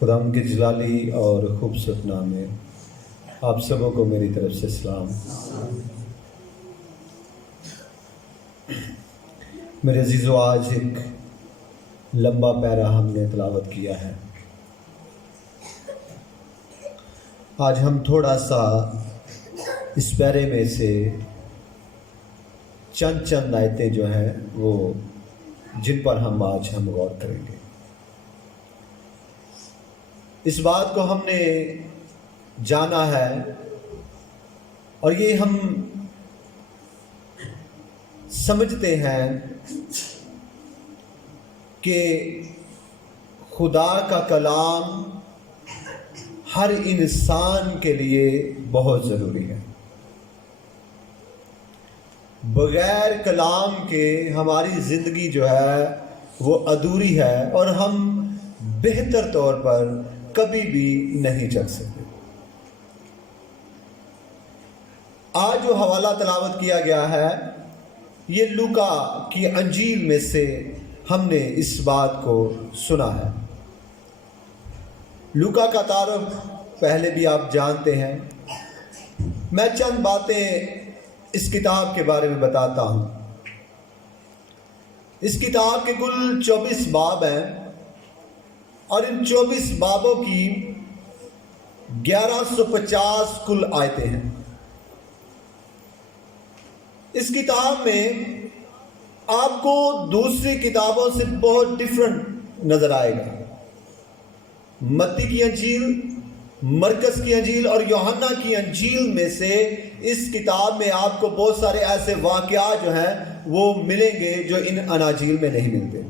خداوند کے جلالی اور خوبصورت نام میں آپ سبوں کو میری طرف سے سلام۔ میرے عزیزو، آج ایک لمبا پیرا ہم نے تلاوت کیا ہے۔ آج ہم تھوڑا سا اس پیرے میں سے چند آیتیں جو ہیں وہ جن پر ہم آج غور کریں گے۔ اس بات کو ہم نے جانا ہے اور یہ ہم سمجھتے ہیں کہ خدا کا کلام ہر انسان کے لیے بہت ضروری ہے۔ بغیر کلام کے ہماری زندگی جو ہے وہ ادھوری ہے اور ہم بہتر طور پر کبھی بھی نہیں چل سکتے۔ آج جو حوالہ تلاوت کیا گیا ہے یہ لوکا کی انجیل میں سے ہم نے اس بات کو سنا ہے۔ لوکا کا تعارف پہلے بھی آپ جانتے ہیں۔ میں چند باتیں اس کتاب کے بارے میں بتاتا ہوں۔ اس کتاب کے کل 24 باب ہیں اور ان 24 بابوں کی 1150 کل آیتیں ہیں۔ اس کتاب میں آپ کو دوسری کتابوں سے بہت ڈیفرنٹ نظر آئے گا۔ متی کی انجیل، مرکز کی انجیل اور یوحنا کی انجیل میں سے اس کتاب میں آپ کو بہت سارے ایسے واقعات جو ہیں وہ ملیں گے جو ان اناجیل میں نہیں ملتے۔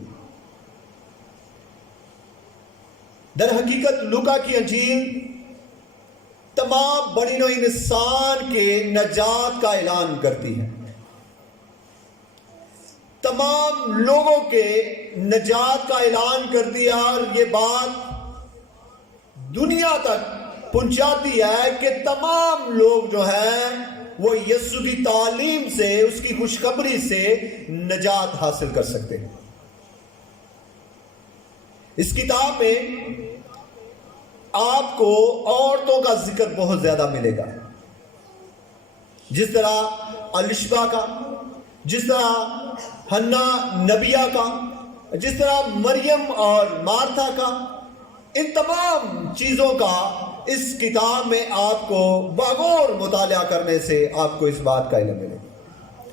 در حقیقت لوکا کی انجیل تمام بنی نوع انسان کے نجات کا اعلان کرتی ہے، تمام لوگوں کے نجات کا اعلان کرتی ہے اور یہ بات دنیا تک پہنچاتی ہے کہ تمام لوگ جو ہیں وہ یسوع کی تعلیم سے، اس کی خوشخبری سے نجات حاصل کر سکتے ہیں۔ اس کتاب میں آپ کو عورتوں کا ذکر بہت زیادہ ملے گا، جس طرح الشبا کا، جس طرح حنا نبیہ کا، جس طرح مریم اور مارتھا کا۔ ان تمام چیزوں کا اس کتاب میں آپ کو بغور مطالعہ کرنے سے آپ کو اس بات کا علم ملے گا۔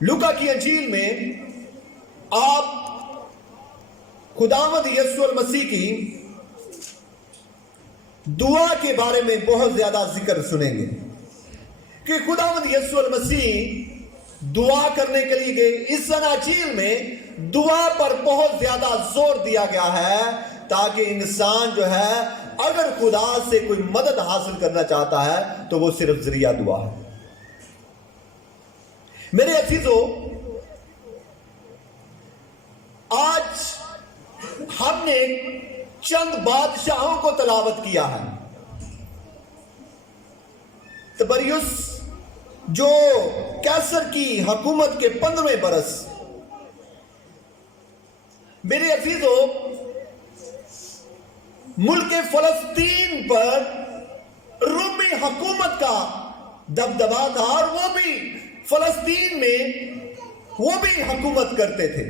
لوکا کی انجیل میں آپ خداوند یسوع المسیح کی دعا کے بارے میں بہت زیادہ ذکر سنیں گے کہ خداوند یسوع المسیح دعا کرنے کے لیے گئے۔ اس اناجیل میں دعا پر بہت زیادہ زور دیا گیا ہے تاکہ انسان جو ہے اگر خدا سے کوئی مدد حاصل کرنا چاہتا ہے تو وہ صرف ذریعہ دعا ہے۔ میرے عزیزو، آج ہم نے چند بادشاہوں کو تلاوت کیا ہے۔ تبریوس جو کیسر کی حکومت کے 15ویں برس، میرے عزیزو ملک فلسطین پر رومی حکومت کا دبدبا تھا اور وہ بھی فلسطین میں وہ بھی حکومت کرتے تھے۔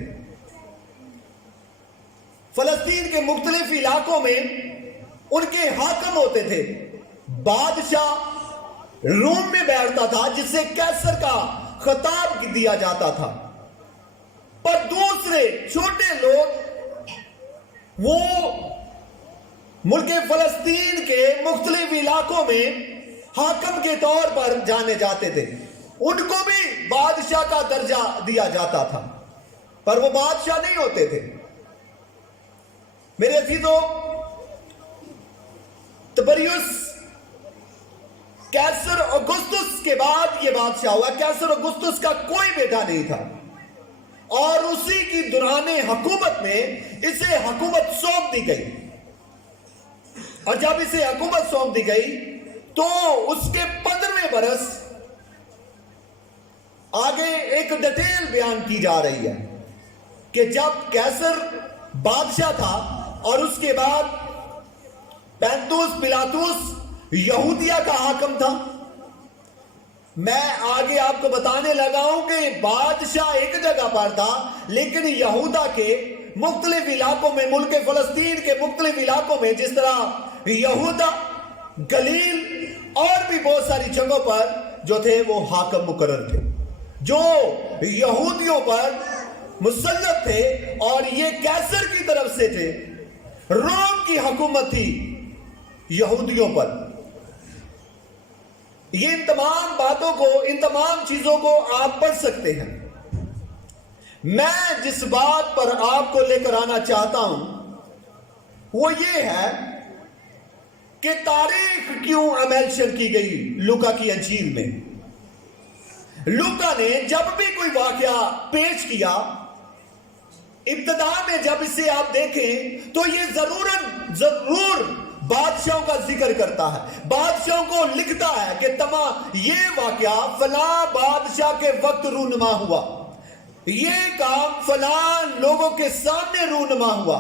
فلسطین کے مختلف علاقوں میں ان کے حاکم ہوتے تھے۔ بادشاہ روم میں بیٹھتا تھا جسے کیسر کا خطاب دیا جاتا تھا، پر دوسرے چھوٹے لوگ وہ ملک فلسطین کے مختلف علاقوں میں حاکم کے طور پر جانے جاتے تھے۔ ان کو بھی بادشاہ کا درجہ دیا جاتا تھا، پر وہ بادشاہ نہیں ہوتے تھے۔ میرے عزیزو، تبریوس کیسر اگستس کے بعد یہ بادشاہ ہوا۔ کیسر اگستس کا کوئی بیٹا نہیں تھا اور اسی کی دوران حکومت میں اسے حکومت سونپ دی گئی، اور جب اسے حکومت سونپ دی گئی تو اس کے 15ویں برس آگے ایک ڈیٹیل بیان کی جا رہی ہے کہ جب کیسر بادشاہ تھا اور اس کے بعد पैंतुस पिलातुस यहूदिया का हाकम था। मैं आगे आपको बताने लगा हूं कि बादशाह एक जगह पर था, लेकिन यहूदा के मुख्तलिफ इलाकों में, मुल्क फलस्तीन के मुख्तलिफ इलाकों में, जिस तरह यहूदा, गलील और भी बहुत सारी जगहों पर जो थे वो हाकम मुकर्रर थे, जो यहूदियों पर मुसल्लत थे, और ये कैसर की तरफ से थे। रोम की हुकूमत थी यहूदियों पर। ये इन तमाम बातों को, इन तमाम चीजों को आप पढ़ सकते हैं। मैं जिस बात पर आपको लेकर आना चाहता हूं वो ये है कि तारीख क्यों मेंशन की गई लूका की अंजील में। लूका ने जब भी कोई वाकया पेश किया, इब्तिदा में जब इसे आप देखें तो ये जरूर बादशाहों का जिक्र करता है, बादशाहों को लिखता है कि तमाम ये वाकया फला बादशाह के वक्त रूनुमा हुआ, ये काम फलां लोगों के सामने रूनुमा हुआ।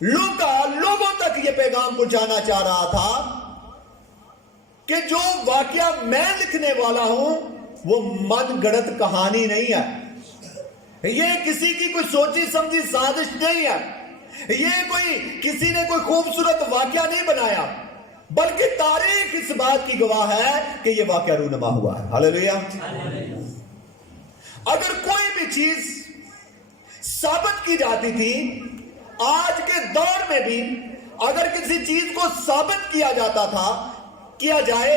लूका लोगों तक ये पैगाम पहुंचाना चाह रहा था कि जो वाकया मैं लिखने वाला हूं वो मनगढ़ंत कहानी नहीं है, ये किसी की कोई सोची समझी साजिश नहीं है, ये कोई किसी ने कोई खूबसूरत वाकया नहीं बनाया, बल्कि तारीख इस बात की गवाह है कि ये वाकया रूनुमा हुआ है। हालेलुया। अगर कोई भी चीज साबित की जाती थी, आज के दौर में भी अगर किसी चीज को साबित किया जाता था, किया जाए,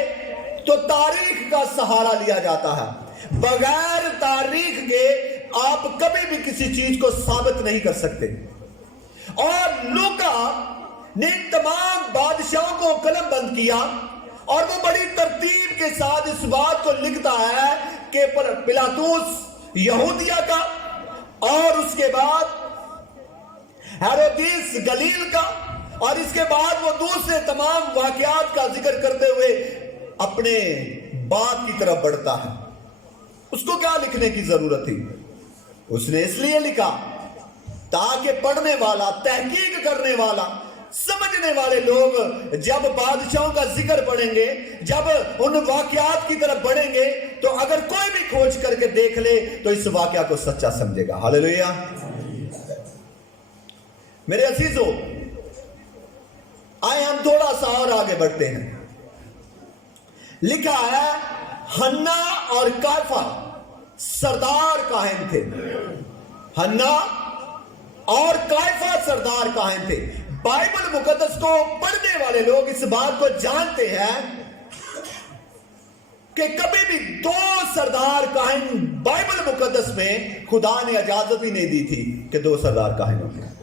तो तारीख का सहारा लिया जाता है। बगैर तारीख के आप कभी भी किसी चीज को साबित नहीं कर सकते। और लूका ने तमाम बादशाहों को कलम बंद किया, और वो बड़ी तरतीब के साथ इस बात को लिखता है कि पिलातुस यहूदिया का, और उसके बाद हेरोदिस गलील का, और इसके बाद वो दूसरे तमाम वाकयात का जिक्र करते हुए अपने बात की तरफ बढ़ता है। उसको क्या लिखने की जरूरत थी? उसने इसलिए लिखा ताकि पढ़ने वाला, तहकीक करने वाला, समझने वाले लोग जब बादशाहों का जिक्र पढ़ेंगे, जब उन वाकयात की तरफ बढ़ेंगे, तो अगर कोई भी खोज करके देख ले तो इस वाकया को सच्चा समझेगा। हालेलुया। मेरे अजीजों, आए हम थोड़ा सा और आगे बढ़ते हैं। लिखा है हन्ना और कायफा सरदार काहिन थे। हन्ना और कायफा सरदार काहिन थे। बाइबल मुकद्दस को पढ़ने वाले लोग इस बात को जानते हैं कि कभी भी दो सरदार काहिन बाइबल मुकद्दस में खुदा ने इजाजत ही नहीं दी थी कि दो सरदार काहिन होते।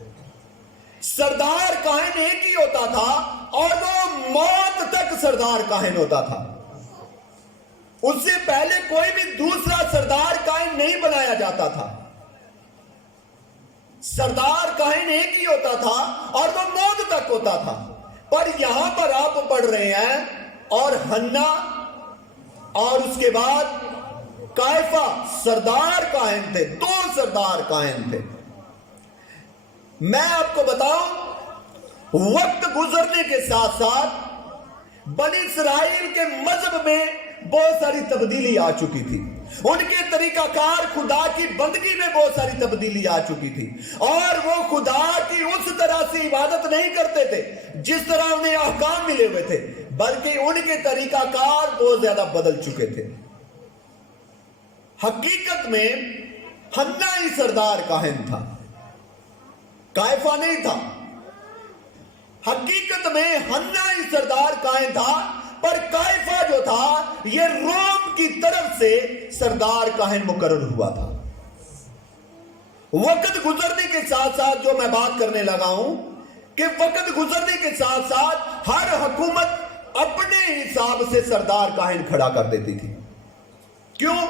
सरदार काहिन एक ही होता था, और वो मौत तक सरदार काहिन होता था। उससे पहले कोई भी दूसरा सरदार काहिन नहीं बनाया जाता था। सरदार काहिन एक ही होता था और वो मौत तक होता था। पर यहां पर आप पढ़ रहे हैं, और हन्ना और उसके बाद कायफा सरदार काहिन थे, दो सरदार काहिन थे। मैं आपको बताऊं, वक्त गुजरने के साथ साथ बनी इस्राइल के मजहब में बहुत सारी तब्दीली आ चुकी थी। उनके तरीकाकार खुदा की बंदगी में बहुत सारी तब्दीली आ चुकी थी, और वो खुदा की उस तरह से इबादत नहीं करते थे जिस तरह उन्हें अहकाम मिले हुए थे, बल्कि उनके तरीकाकार बहुत ज्यादा बदल चुके थे। हकीकत में हन्ना ही सरदार काहिन था, कायफा नहीं था। हकीकत में हन्ना ही सरदार काहिन था, पर कायफा जो था ये रोम की तरफ से सरदार काहिन मुकर्रर हुआ था। वक्त गुजरने के साथ साथ जो मैं बात करने लगा हूं कि वक्त गुजरने के साथ साथ हर हुकूमत अपने हिसाब से सरदार काहिन खड़ा कर देती थी। क्यों?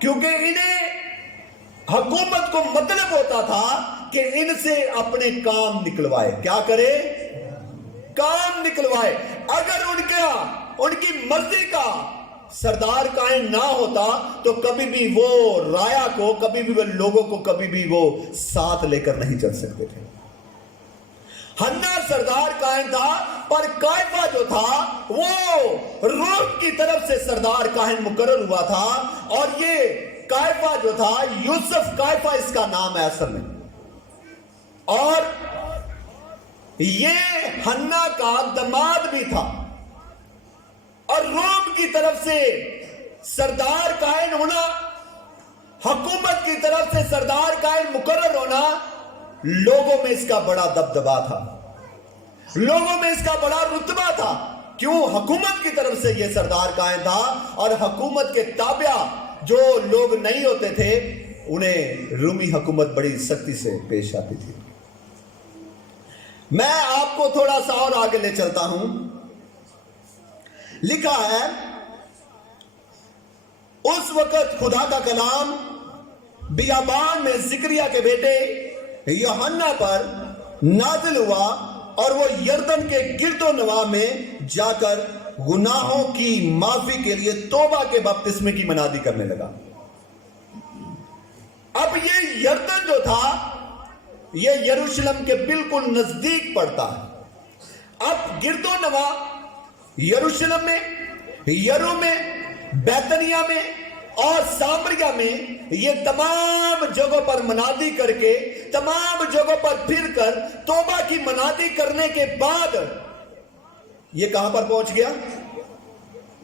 क्योंकि इन्हें हुकूमत को मतलब होता था कि इनसे अपने काम निकलवाए। क्या करे? काम निकलवाए। अगर उनकी मर्जी का सरदार काहिन ना होता तो कभी भी वो राया को, कभी भी वो लोगों को, कभी भी वो साथ लेकर नहीं चल सकते थे। हन्ना सरदार कायन था, पर कायफा जो था वो रोम की तरफ से सरदार कायन मुकर्रर हुआ था। और ये कायफा जो था, यूसुफ कायफा इसका नाम है असल में। और ये हन्ना का दामाद भी था। और रोम की तरफ से सरदार कायन होना, हुकूमत की तरफ से सरदार कायन मुकर्रर होना, लोगों में इसका बड़ा दबदबा था, लोगों में इसका बड़ा रुतबा था। क्यों? हुकूमत की तरफ से यह सरदार कायन था। और हुकूमत के ताबिया जो लोग नहीं होते थे, उन्हें रूमी हुकूमत बड़ी सख्ती से पेश आती थी। मैं आपको थोड़ा सा और आगे ले चलता हूं। लिखा है, उस वक्त खुदा का कलाम बियाबान में जिक्रिया के बेटे यूहन्ना पर नाजिल हुआ, और वो यरदन के गिरदो नवा में जाकर गुनाहों की माफी के लिए तौबा के बपतिस्मे की मनादी करने लगा। अब ये यरदन जो था, ये यरूशलेम के बिल्कुल नजदीक पड़ता है। अब गिरदो नवा यरूशलेम में, यरू में, बैतनिया में और सामरिया में, ये तमाम जगहों पर मनादी करके, तमाम जगहों पर फिरकर तौबा की मनादी करने के बाद ये कहां पर पहुंच गया?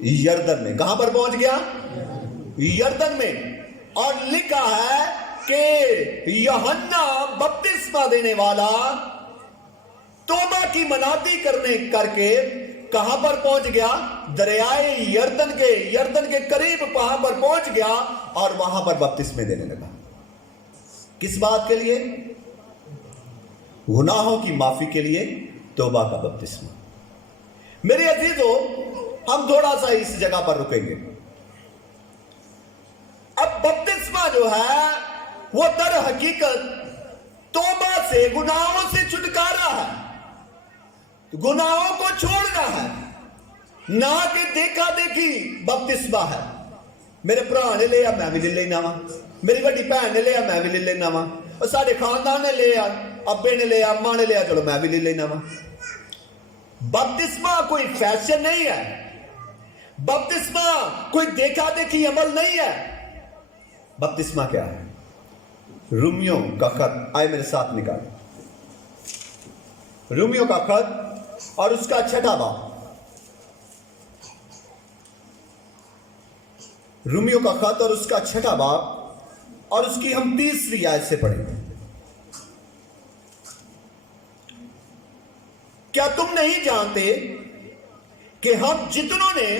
यरदन में। कहां पर पहुंच गया? यरदन में। और लिखा है कि यूहन्ना बपतिस्मा देने वाला तौबा की मनादी करके कहां पर पहुंच गया? दरियाए यरदन के करीब वहां पर पहुंच गया और वहां पर बपतिस्मे देने लगा। किस बात के लिए? गुनाहों की माफी के लिए तौबा का बपतिस्मा। मेरे अजीजों, हम थोड़ा सा इस जगह पर रुकेंगे। अब बपतिस्मा जो है वो दर हकीकत तौबा से, गुनाहों से छुटकारा है, गुनाहों को छोड़ना है, ना कि देखा देखी बपतिस्मा है। मेरे भरा ने लिया, मैं भी ले लेना वा। मेरी बड़ी भैन ने लिया, मैं भी ले लेना वा। और सारे खानदान ने लिया, अब्बे ने लिया, अम्मा ने लिया, चलो मैं भी ले लेना वा। बपतिस्मा कोई फैशन नहीं है, बपतिस्मा कोई देखा देखी अमल नहीं है। बपतिस्मा क्या है? रोमियो का खत, आए मेरे साथ निकाल। रोमियो का खत और उसका 6वां बाब। रोमियो का खत और उसका 6वां बाब और उसकी हम 3री आयत से पढ़ेंगे। क्या तुम नहीं जानते कि हम जितनों ने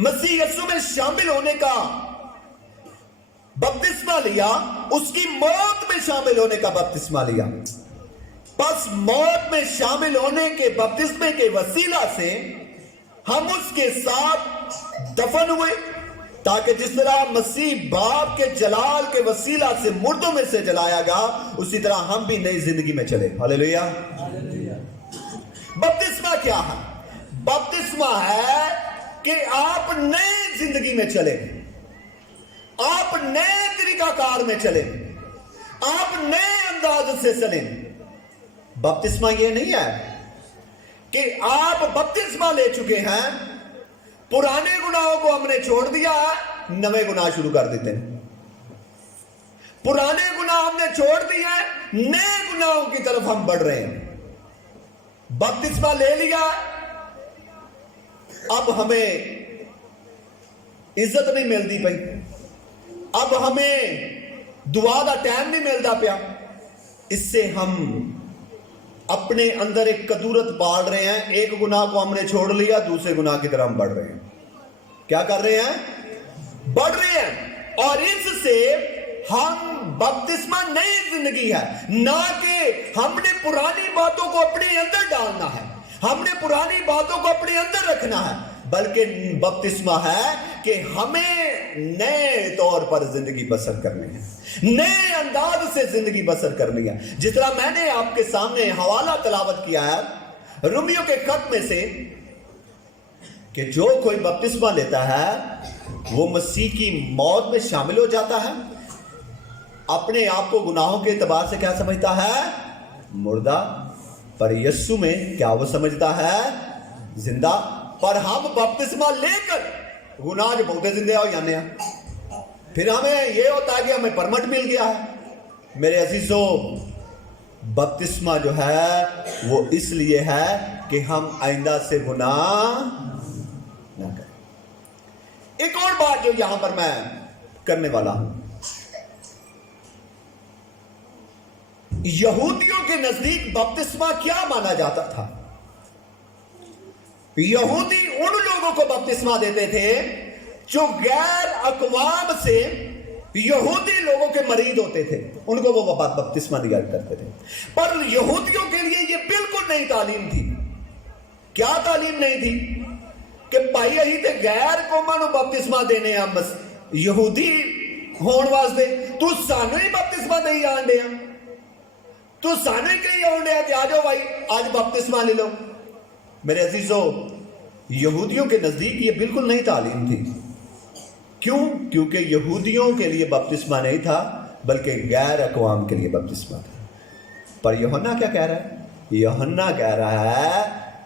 मसीह यीशु में शामिल होने का बपतिस्मा लिया, उसकी मौत में शामिल होने का बपतिस्मा लिया। बस मौत में शामिल होने के बपतिस्मे के वसीला से हम उसके साथ दफन हुए, ताकि जिस तरह मसीह बाप के जलाल के वसीला से मुर्दों में से जलाया गया, उसी तरह हम भी नई जिंदगी में चले। हालेलुया। बपतिस्मा क्या है? बपतिस्मा है कि आप नई जिंदगी में चले, आप नए तरीकाकार में चले, आप नए अंदाज से चले। बपतिस्मा ये नहीं है कि आप बपतिस्मा ले चुके हैं, पुराने गुनाहों को हमने छोड़ दिया, नए गुनाह शुरू कर देते हैं। पुराने गुनाह हमने छोड़ दिए, नए गुनाहों की तरफ हम बढ़ रहे हैं। बपतिस्मा ले लिया, अब हमें इज्जत नहीं मिलती पई, अब हमें दुआ का टाइम नहीं मिलता पिया। इससे हम अपने अंदर एक कदूरत पाल रहे हैं। एक गुनाह को हमने छोड़ लिया, दूसरे गुनाह की तरफ हम बढ़ रहे हैं। क्या कर रहे हैं? बढ़ रहे हैं। और इससे हम बपतिस्मा नई जिंदगी है, ना कि हमने पुरानी बातों को अपने अंदर डालना है, हमने पुरानी बातों को अपने अंदर रखना है, बल्कि बपतिस्मा है कि हमें नए तौर पर जिंदगी बसर करनी है, नए अंदाज से जिंदगी बसर करनी है। जिस तरह मैंने आपके सामने हवाला तलावत किया है रोमियो के खत में से, कि जो कोई बपतिस्मा लेता है वो मसीह की मौत में शामिल हो जाता है, अपने आप को गुनाहों के एतबार से क्या समझता है? मुर्दा। پر یسوع میں کیا وہ سمجھتا ہے؟ زندہ. پر ہم بپتسمہ لے کر گناہ جو بہتے زندے ہو جانے ہیں. پھر ہمیں یہ ہوتا ہے کہ ہمیں پرمٹ مل گیا ہے. میرے عزیزو، بپتسمہ جو ہے وہ اس لیے ہے کہ ہم آئندہ سے گناہ نہ کریں. ایک اور بات جو یہاں پر میں کرنے والا ہوں، یہودیوں کے نزدیک بپتسمہ کیا مانا جاتا تھا؟ یہودی ان لوگوں کو بپتسمہ دیتے تھے جو غیر اقوام سے یہودی لوگوں کے مرید ہوتے تھے، ان کو وہ بپتسمہ دیا کرتے تھے. پر یہودیوں کے لیے یہ بالکل نئی تعلیم تھی. کیا تعلیم نہیں تھی؟ کہ پائی اہی تے غیر قوماں نو بپتسمہ دینے ہم یہودی ہون واسطے، تو سانو ہی بپتسمہ دے آن دے ہیں، تو سانو ہی کہیں آن دے ہیں کہ آ جاؤ بھائی آج بپتسمہ لے لو. میرے عزیزو، یہودیوں کے نزدیک یہ بالکل نئی تعلیم تھی. کیوں؟ کیونکہ یہودیوں کے لیے بپتسمہ نہیں تھا بلکہ غیر اقوام کے لیے بپتسمہ تھا. پر یوحنا کیا کہہ رہا ہے؟ یوحنا کہہ رہا ہے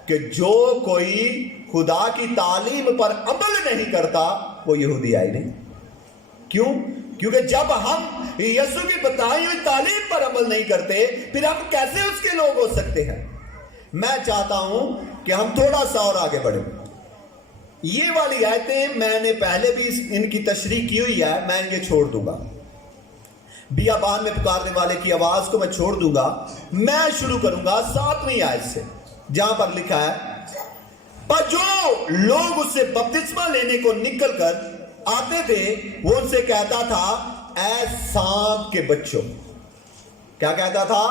کہ جو کوئی خدا کی تعلیم پر عمل نہیں کرتا وہ یہودی آئی نہیں. کیوں؟ کیونکہ جب ہم یسوع کی بتائی ہوئی تعلیم پر عمل نہیں کرتے پھر ہم کیسے اس کے لوگ ہو سکتے ہیں؟ میں چاہتا ہوں کہ ہم تھوڑا سا اور آگے بڑھیں. یہ والی آیتیں میں نے پہلے بھی ان کی تشریح کی ہوئی ہے، میں یہ چھوڑ دوں گا. بیابان میں پکارنے والے کی آواز کو میں چھوڑ دوں گا. میں شروع کروں گا 7ویں آیت سے، جہاں پر لکھا ہے، پر جو لوگ اس سے بپتسمہ لینے کو نکل کر آتے تھے وہ ان سے کہتا تھا، اے سانپ کے بچوں. کیا کہتا تھا؟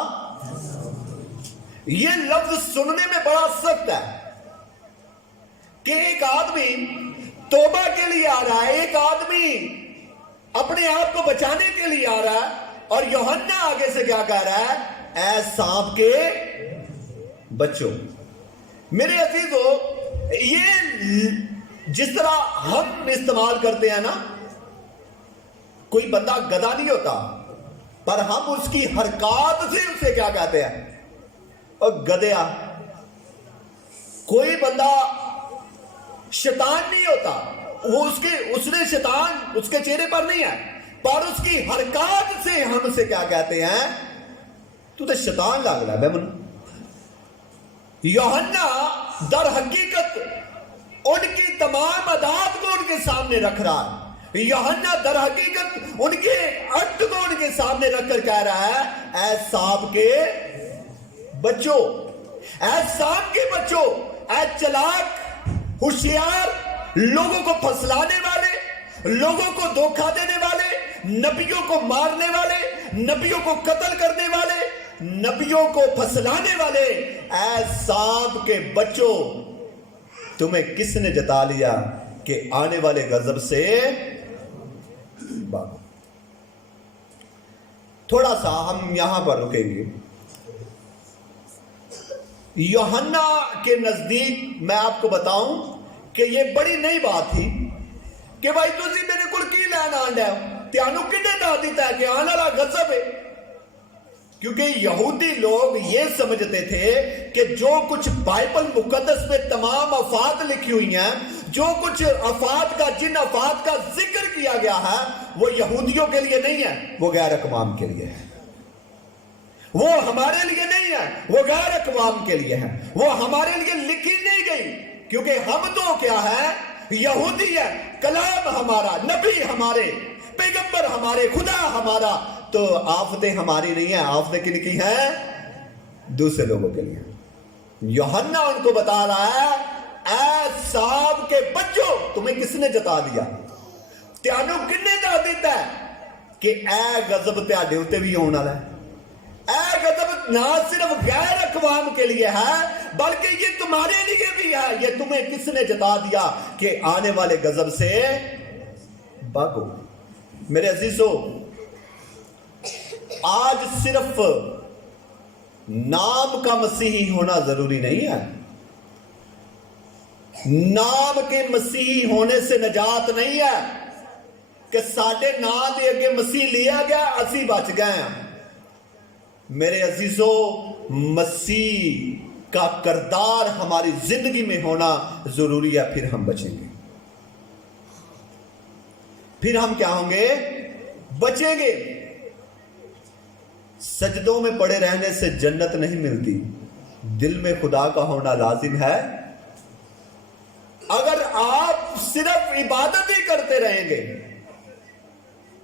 یہ لفظ سننے میں بڑا سخت ہے کہ ایک آدمی توبہ کے لیے آ رہا ہے، ایک آدمی اپنے آپ کو بچانے کے لیے آ رہا ہے، اور یوحنا آگے سے کیا کہہ رہا ہے؟ اے سانپ کے بچوں. میرے عزیزو، یہ جس طرح ہم استعمال کرتے ہیں نا، کوئی بندہ گدھا نہیں ہوتا پر ہم اس کی حرکات سے اسے کیا کہتے ہیں؟ اور گدھیا. کوئی بندہ شیطان نہیں ہوتا، وہ اس نے شیطان اس کے چہرے پر نہیں ہے، پر اس کی حرکات سے ہم اسے کیا کہتے ہیں؟ تو تے شیطان لگ رہا ہے من. یوحنا در حقیقت ان کی تمام عادات کو ان کے سامنے رکھ رہا ہے. یوحنا در حقیقت ان کے عقد کو ان کے سامنے رکھ کر کہہ رہا ہے، اے سانپ کے بچوں، اے سانپ کے بچوں، اے چلاک ہوشیار، لوگوں کو پھسلانے والے، لوگوں کو دھوکہ دینے والے، نبیوں کو مارنے والے، نبیوں کو قتل کرنے والے، نبیوں کو پھسلانے والے، اے سانپ کے بچوں، تمہیں کس نے جتا لیا کہ آنے والے غضب سے بھاگو. تھوڑا سا ہم یہاں پر رکیں گے. یوحنا کے نزدیک میں آپ کو بتاؤں کہ یہ بڑی نئی بات تھی کہ بھائی تسی میرے کو کی لینا آنڈا ہے، تیانو کنے دا دیتا ہے کہ آنا لا غضب ہے. کیونکہ یہودی لوگ یہ سمجھتے تھے کہ جو کچھ بائبل مقدس میں تمام آفات لکھی ہوئی ہیں، جو کچھ آفات کا، جن آفات کا ذکر کیا گیا ہے، وہ یہودیوں کے لیے نہیں ہے، وہ غیر اقوام کے لیے ہے. وہ ہمارے لیے نہیں ہے، وہ غیر اقوام کے لیے ہے. وہ ہمارے لیے لکھی نہیں گئی کیونکہ ہم تو کیا ہے؟ یہودی ہے. کلام ہمارا، نبی ہمارے، پیغمبر ہمارے، خدا ہمارا. تو آفتیں ہماری نہیں ہیں، آفتیں کن کی ہیں؟ دوسرے لوگوں کے لیے. یوحنا ان کو بتا رہا ہے، اے سانپ کے بچوں، تمہیں کس نے جتا دیا؟ تیانو کنے دا دیتا ہے کہ اے غضب تیاڈے اوتے بھی ہونے والا ہے. اے غضب نہ صرف غیر اقوام کے لیے ہے بلکہ یہ تمہارے لیے بھی ہے. یہ تمہیں کس نے جتا دیا کہ آنے والے غضب سے بھاگو. میرے عزیزو، آج صرف نام کا مسیحی ہونا ضروری نہیں ہے. نام کے مسیحی ہونے سے نجات نہیں ہے کہ ساڈے نام دے اگے مسیح لیا گیا اسی بچ گئے ہیں. मेरे अजीजों, मसीह का किरदार हमारी जिंदगी में होना जरूरी है, फिर हम बचेंगे। फिर हम क्या होंगे? बचेंगे। सजदों में पड़े रहने से जन्नत नहीं मिलती, दिल में खुदा का होना लाजिम है। अगर आप सिर्फ इबादत ही करते रहेंगे,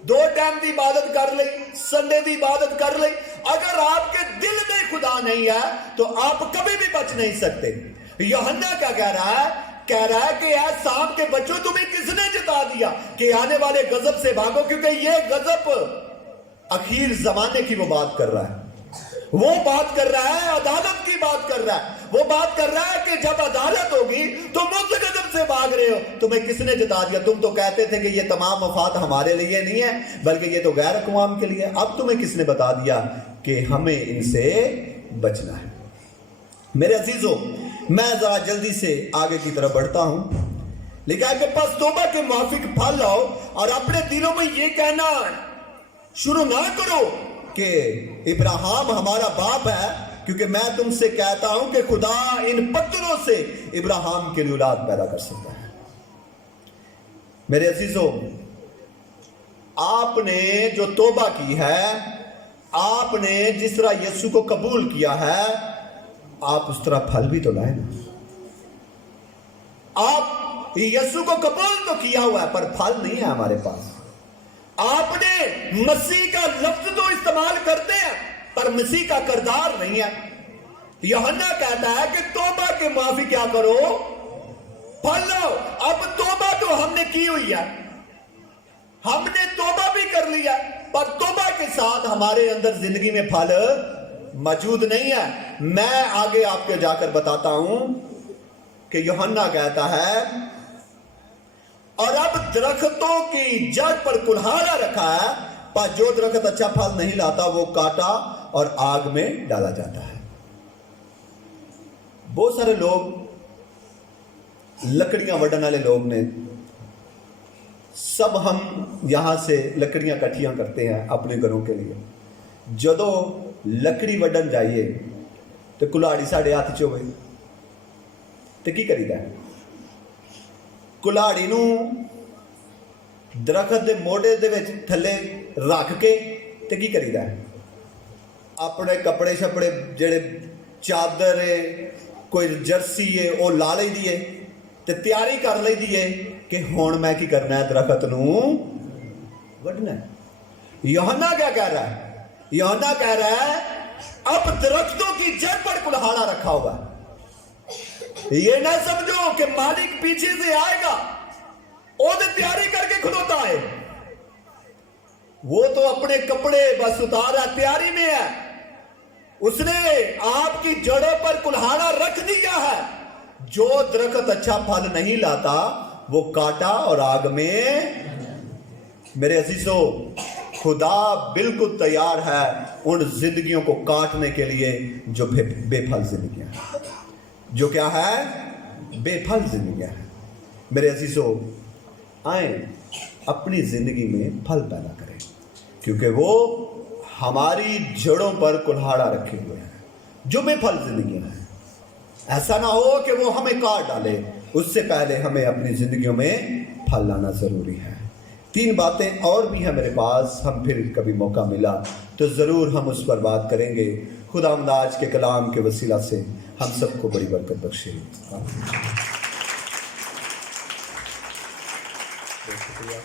2 टाइम की इबादत कर ली, संडे की इबादत कर ली, अगर आपके दिल में खुदा नहीं है तो आप कभी भी बच नहीं सकते। यूहन्ना क्या कह रहा है? कह रहा है कि यार सांप के बच्चों, तुम्हें किसने जता दिया कि आने वाले गजब से भागो, क्योंकि ये गजब आखिर जमाने की वो बात कर रहा है। वो बात कर रहा है, अदालत की बात कर रहा है। वो बात कर रहा है कि जब अदालत होगी तो मुझ गजब से भाग रहे हो, तुम्हें किसने जता दिया? तुम तो कहते थे कि ये तमाम मफाद हमारे लिए नहीं है, बल्कि ये तो गैर अक़वाम के लिए। अब तुम्हें किसने बता दिया कि हमें इनसे बचना है? मेरे अजीजों, मैं जरा जल्दी से आगे की तरफ बढ़ता हूं। लिखा है कि बस तौबा के मुआफिक फल लाओ और अपने दिलों में ये कहना शुरू ना करो कि इब्राहिम हमारा बाप है, क्योंकि मैं तुमसे कहता हूं कि खुदा इन पत्थरों से इब्राहिम के लिए औलाद पैदा कर सकता है। मेरे अजीजों, आपने जो तौबा की है, आपने जिस तरह यीशु को कबूल किया है, आप उस तरह फल भी तो लाए ना। आप यीशु को कबूल तो किया हुआ है, पर फल नहीं है हमारे पास। आपने मसीह का लफ्ज तो इस्तेमाल करते हैं, पर मसीह का किरदार नहीं है। यूहन्ना कहता है कि तौबा के माफी क्या करो? फल लो। अब तौबा तो हमने की हुई है, हमने तौबा भी कर लिया, पर तौबा के साथ हमारे अंदर जिंदगी में फल मौजूद नहीं है। मैं आगे आपके जाकर बताता हूं कि यूहन्ना कहता है, और अब दरख्तों की जड़ पर कुल्हाड़ा रखा है, पर जो दरख्त अच्छा फल नहीं लाता वो काटा और आग में डाला जाता है। बहुत सारे लोग, लकड़ियां वडन वाले लोग ने, सब हम यहां से लकड़ियां इकट्ठियां करते हैं अपने घरों के लिए। जदों लकड़ी वडन जाइए तो कुल्हाड़ी साढ़े हाथ च होवे तो की करीदा है? कुल्हाड़ी नूं दरख्त दे मोड़े दे विच थल्ले रख के ते की करीदा है? अपने कपड़े शपड़े जेड़े चादर है, कोई जर्सी है, वो ला लईदी है ते तैयारी कर लईदी है कि हुण मैं की करना है, दरख्त नूं वढना है। यूहन्ना क्या कह रहा है? यूहन्ना कह रहा है, अब दरख्तों की जड़ पर कुल्हाड़ा रखा हुआ है। ये ना समझो कि मालिक पीछे से आएगा, ओदे तैयारी करके खुदोता है। वो तो अपने कपड़े बस उतारा, तैयारी में है। उसने आपकी जड़ों पर कुल्हाड़ा रख दिया है। जो दरख्त अच्छा फल नहीं लाता वो काटा और आग में। मेरे अजीजों, खुदा बिल्कुल तैयार है उन जिंदगियों को काटने के लिए जो बेफल जिंदगियां हैं, जो क्या है? बेफल जिंदगियां हैं। मेरे अजीजों, आए अपनी जिंदगी में फल पैदा करें, क्योंकि वो हमारी जड़ों पर कुल्हाड़ा रखे हुए हैं जो बेफल जिंदगियां हैं। ऐसा ना हो कि वो हमें काट डाले, उससे पहले हमें अपनी जिंदगियों में फल लाना जरूरी है। 3 बातें और भी हैं मेरे पास, हम फिर कभी मौका मिला तो ज़रूर हम उस पर बात करेंगे। खुदावंद आज के कलाम के वसीला से हम सबको बड़ी बरकत बख्शे। शुक्रिया।